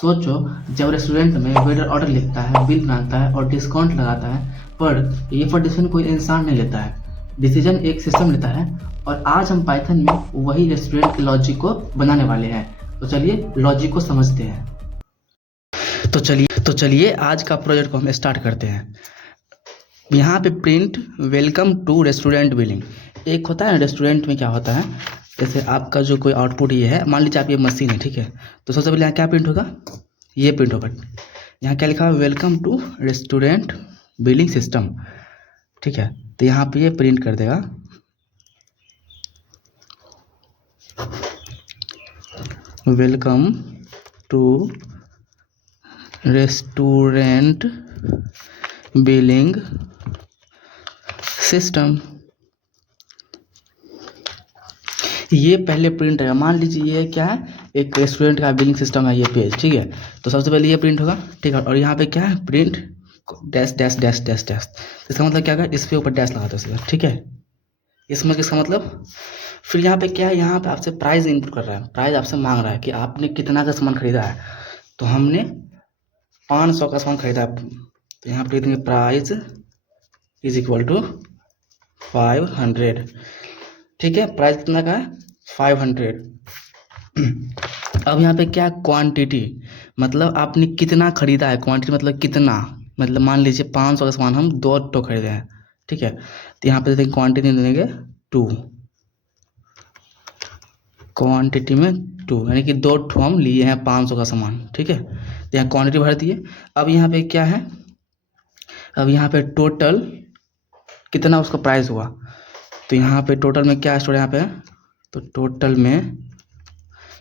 सोचो, जब रेस्टोरेंट में वेटर ऑर्डर लिखता है, बिल बनाता है और डिस्काउंट लगाता है, पर डिसीजन कोई इंसान नहीं लेता है, डिसीजन एक सिस्टम लेता है। और आज हम पाइथन में वही रेस्टोरेंट के लॉजिक को बनाने वाले हैं। तो चलिए लॉजिक को समझते हैं। तो चलिए आज का प्रोजेक्ट को हम स्टार्ट करते हैं। यहाँ पे print welcome to restaurant billing. एक होता है रेस्टोरेंट में, क्या होता है, जैसे आपका जो कोई आउटपुट ये है, मान लीजिए आप ये मशीन है, ठीक है। तो सबसे पहले यहाँ क्या प्रिंट होगा, ये प्रिंट होगा। यहाँ क्या लिखा हुआ, welcome to restaurant billing system, ठीक है। तो यहाँ पे ये प्रिंट कर देगा welcome to restaurant billing system. ये पहले प्रिंट है। मान लीजिए ये क्या है, एक रेस्टोरेंट का बिलिंग सिस्टम है, ये पेज, ठीक है। तो सबसे पहले ये प्रिंट होगा, ठीक है। और यहाँ पे क्या है, print dash dash dash dash dash. इसका मतलब क्या है, इस पे ऊपर डैश लगाते हैं, ठीक है। इसमें किसका मतलब, फिर यहाँ पे क्या है, यहाँ पे आपसे प्राइस इनपुट कर रहा है, प्राइस आपसे मांग रहा है कि आपने कितना का सामान खरीदा है। तो हमने 500 का सामान खरीदा है, तो यहाँ पे लिख देंगे प्राइस इज इक्वल टू 500, ठीक है। प्राइस कितना का है, 500। अब यहाँ पे क्या, क्वांटिटी, मतलब आपने कितना खरीदा है। क्वांटिटी मतलब कितना, मतलब मान लीजिए 500 का सामान हम 2 टो खरीदे हैं, ठीक है। तो यहाँ पे देखेंगे क्वांटिटी देंगे 2, क्वांटिटी में 2, यानी कि 2 ठो हम लिए हैं 500 का सामान, ठीक है। तो यहाँ क्वांटिटी भर दिए। अब यहाँ पे क्या है, अब यहाँ पे टोटल कितना उसका प्राइस हुआ। तो यहाँ पे टोटल में क्या स्टोर यहाँ पे है, तो टोटल में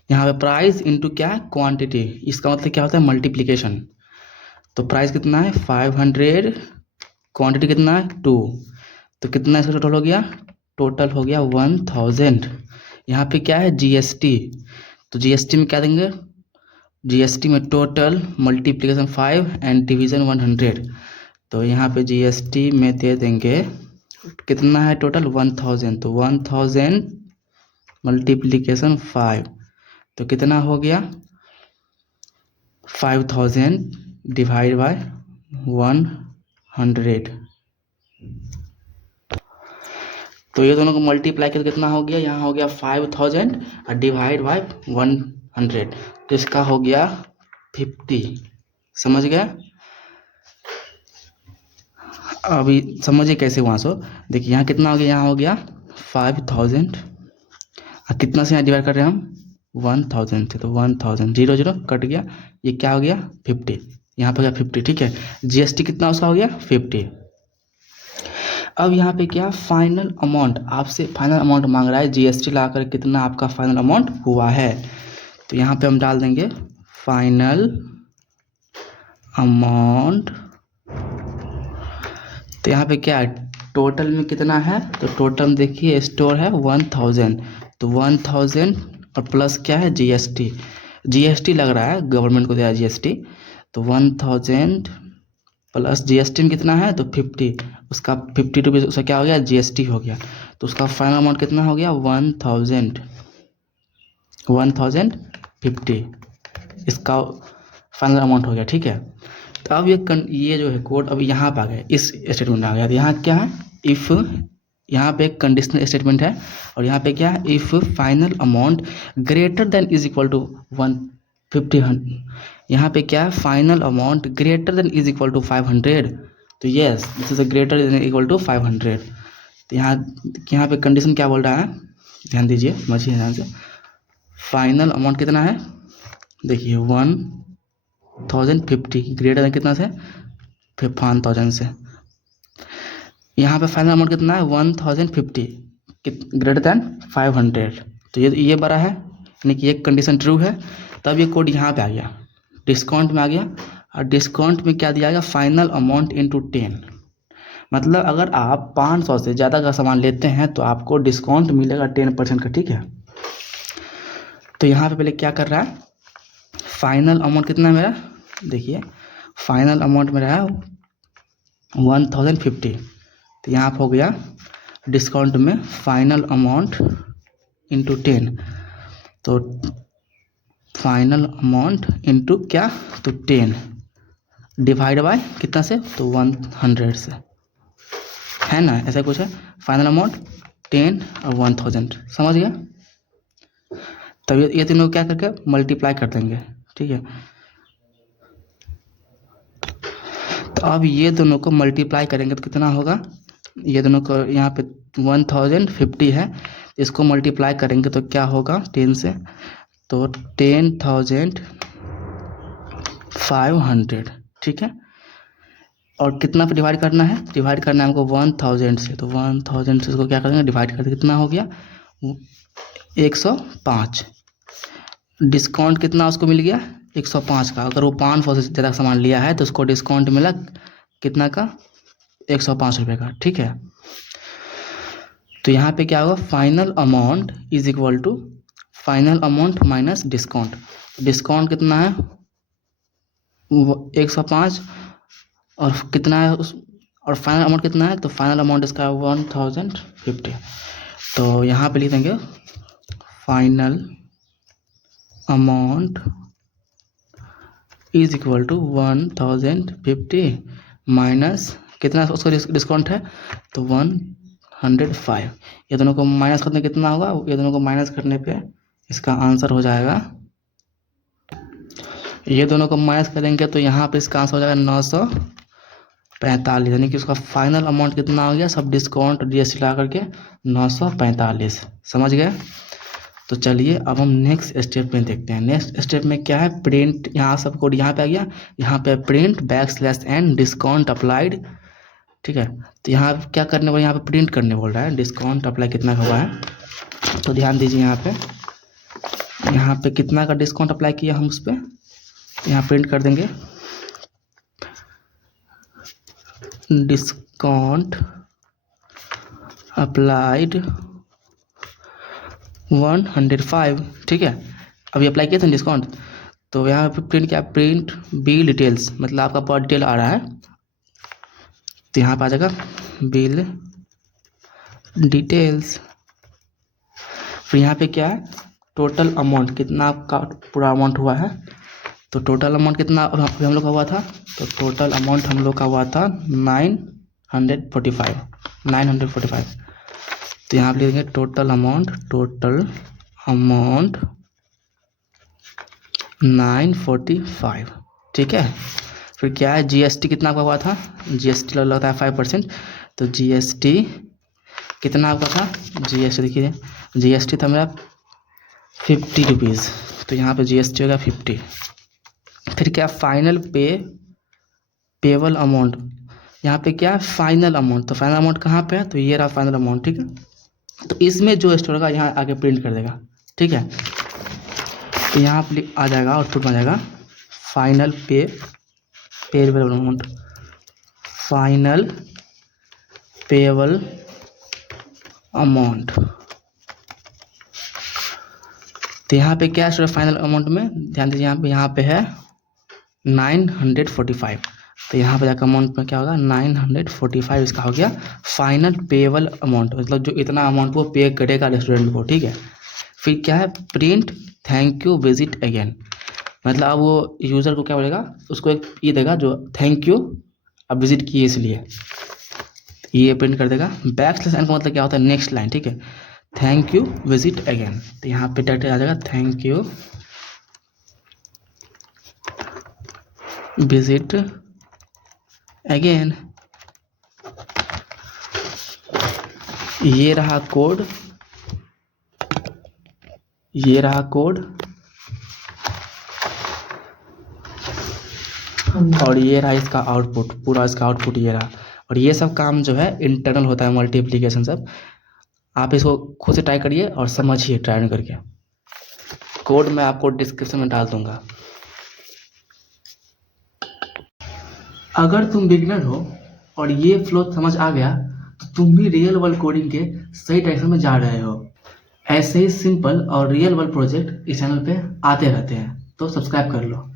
यहाँ पे प्राइस इंटू क्या है, क्वांटिटी। इसका मतलब क्या होता है, मल्टीप्लिकेशन। तो प्राइस कितना है 500, क्वांटिटी कितना है 2, तो कितना इसका टोटल हो गया, टोटल हो गया 1000। यहाँ पे क्या है, जीएसटी। तो जीएसटी में क्या देंगे, जीएसटी में टोटल मल्टीप्लिकेशन 5 एंड डिवीजन 100। तो यहाँ पे जीएसटी में दे देंगे कितना है टोटल 1000, तो 1000 मल्टीप्लिकेशन 5, तो कितना हो गया 5000 डिवाइड बाय 100। तो ये दोनों को मल्टीप्लाई करके कितना हो गया, यहाँ हो गया 5000 और डिवाइड बाय 100, तो इसका हो गया 50। समझ गया। अभी समझिए कैसे वहाँ से, देखिए यहाँ कितना हो गया, यहाँ हो गया 5000 और कितना से यहाँ डिवाइड कर रहे हैं हम 1000 से, तो 1000 0 0 कट गया, ये क्या हो गया 50, यहाँ पर गया 50, ठीक है। जीएसटी कितना उसका हो गया 50। अब यहाँ पे क्या, फाइनल अमाउंट, आपसे फाइनल अमाउंट मांग रहा है, जीएसटी लगाकर कितना आपका फाइनल अमाउंट हुआ है। तो यहाँ पे हम डाल देंगे फाइनल अमाउंट। तो यहाँ पे क्या है, टोटल में कितना है, तो टोटल देखिए स्टोर है 1000, तो 1000 और प्लस क्या है जीएसटी, जीएसटी लग रहा है, गवर्नमेंट को दिया जीएसटी। तो 1000 प्लस जीएसटी में कितना है, तो 50, उसका 50 रुपीज़ उसका क्या हो गया, जीएसटी हो गया। तो उसका फाइनल अमाउंट कितना हो गया 1050, इसका फाइनल अमाउंट हो गया, ठीक है। तो अब ये जो है कोड अब यहाँ पे आ गया, इस स्टेटमेंट में आ गया। तो यहाँ क्या है, इफ़, यहाँ पे एक कंडीशनल स्टेटमेंट है, और यहाँ पे क्या है, if final amount greater than is equal to 150, यहाँ पे क्या है, final amount greater than is equal to 500। तो yes, this is greater than equal to 500। तो यहाँ पे कंडीशन क्या बोल रहा है, ध्यान दीजिए, समझिए ध्यान से। फाइनल अमाउंट कितना है, देखिए 1050 ग्रेटर देन कितना से, 5000 से। यहाँ पे फाइनल अमाउंट कितना है 1050 ग्रेटर देन 500। तो ये बड़ा है, यानी कि एक कंडीशन ट्रू है। तब ये कोड यहाँ पे आ गया, डिस्काउंट में आ गया, और डिस्काउंट में क्या दिया गया, फाइनल अमाउंट इंटू 10। मतलब अगर आप 500 से ज़्यादा का सामान लेते हैं तो आपको डिस्काउंट मिलेगा 10% का, ठीक है। तो यहाँ पे पहले क्या कर रहा है, फाइनल अमाउंट कितना है मेरा, देखिए फाइनल अमाउंट मेरा है 1050। तो यहाँ पर हो गया डिस्काउंट में फाइनल अमाउंट इंटू 10, तो फाइनल अमाउंट इंटू क्या, तो 10 डिवाइड बाय कितना से, तो 100 से, है ना, ऐसा कुछ है। फाइनल अमाउंट 10 और 1000, समझ गया। तब ये तीनों क्या करके मल्टीप्लाई कर देंगे, ठीक है। तो अब ये दोनों को मल्टीप्लाई करेंगे तो कितना होगा, ये दोनों को यहाँ पे 1050 है, इसको मल्टीप्लाई करेंगे तो क्या होगा 10 से, तो 10,500, ठीक है। और कितना पे डिवाइड करना है, डिवाइड करना है हमको 1000 से, तो 1000 से इसको क्या करेंगे डिवाइड कर देंगे, कितना हो गया 105। डिस्काउंट कितना उसको मिल गया 105 का। अगर वो 500 से ज़्यादा सामान लिया है तो उसको डिस्काउंट मिला कितना का, 105 रुपये का, ठीक है। तो यहाँ पे क्या होगा, final amount is equal to final amount minus discount. Discount कितना है 105 और कितना है उस, और फाइनल अमाउंट कितना है, तो फाइनल अमाउंट इसका 1050। तो यहाँ पे लिख देंगे final amount is equal to 1050 minus कितना उसका डिस्काउंट है, तो 105। ये दोनों को माइनस करने कितना होगा, ये दोनों को माइनस करने पे इसका आंसर हो जाएगा, ये दोनों को माइनस करेंगे तो यहाँ पे इसका आंसर हो जाएगा 945, यानी कि उसका फाइनल अमाउंट कितना हो गया, सब डिस्काउंट जीएसटी ला करके 945, समझ गए। तो चलिए अब हम नेक्स्ट स्टेप में देखते हैं। नेक्स्ट स्टेप में क्या है, प्रिंट, यहाँ सब कोड यहाँ पे आ गया, यहाँ पे प्रिंट /n डिस्काउंट अप्लाइड, ठीक है। तो यहाँ क्या करने बोल, यहाँ पे प्रिंट करने बोल रहा है, डिस्काउंट अप्लाई कितना हुआ है, तो ध्यान दीजिए यहाँ पे कितना का डिस्काउंट अप्लाई किया हम उस पर, यहाँ प्रिंट कर देंगे डिस्काउंट अप्लाइड 105, ठीक है। अभी अप्लाई किए थे डिस्काउंट, तो यहाँ पे प्रिंट क्या, प्रिंट बिल डिटेल्स, मतलब आपका पूरा डिटेल आ रहा है, तो यहाँ पे आ जाएगा बिल डिटेल्स। फिर यहाँ पे क्या है, टोटल अमाउंट कितना आपका पूरा अमाउंट हुआ है, तो टोटल अमाउंट कितना हम लोग का हुआ था, तो टोटल अमाउंट हम लोग का हुआ था 945। तो यहाँ पे लिखेंगे टोटल अमाउंट 945, ठीक है। फिर क्या है, जीएसटी कितना आपका हुआ था, जीएसटी लगता है 5%, तो जीएसटी कितना आपका था, जीएसटी देखिए जीएसटी था मेरा 50 रुपीज़, तो यहाँ पे जीएसटी होगा 50। फिर क्या, फाइनल पेबल अमाउंट, यहाँ पे क्या है फाइनल अमाउंट, तो फाइनल अमाउंट कहाँ पे है, तो ये रहा फाइनल अमाउंट, ठीक है। तो इसमें जो स्टोर होगा यहाँ आगे प्रिंट कर देगा, ठीक है। तो यहाँ पे आ जाएगा, आउटपुट में आ जाएगा final payable amount, final payable amount. तो यहाँ पे क्या है फाइनल अमाउंट में, ध्यान दीजिए यहाँ पे है 945, तो यहाँ पे जाकर अमाउंट में क्या होगा 945, इसका हो गया फाइनल पेबल अमाउंट, मतलब जो इतना अमाउंट वो पे करेगा रेस्टोरेंट को, ठीक है। फिर क्या है, print thank you visit again, मतलब अब वो यूज़र को क्या बोलेगा, उसको एक ये देगा जो थैंक यू अब विजिट किए इसलिए, ये प्रिंट कर देगा। /n का मतलब क्या होता है, नेक्स्ट लाइन, ठीक है, थैंक यू विजिट अगेन, तो यहाँ पे डायरेक्ट आ जाएगा थैंक यू विजिट अगेन। ये रहा कोड, ये रहा कोड, और ये रहा इसका आउटपुट, पूरा इसका आउटपुट ये रहा। और ये सब काम जो है इंटरनल होता है, मल्टीप्लिकेशन सब, आप इसको खुद से ट्राई करिए और समझिए ट्राई करके। कोड मैं आपको डिस्क्रिप्शन में डाल दूंगा। अगर तुम बिगिनर हो और ये फ्लो समझ आ गया तो तुम भी रियल वर्ल्ड कोडिंग के सही डायरेक्शन में जा रहे हो। ऐसे ही सिंपल और रियल वर्ल्ड प्रोजेक्ट इस चैनल पे आते रहते हैं, तो सब्सक्राइब कर लो।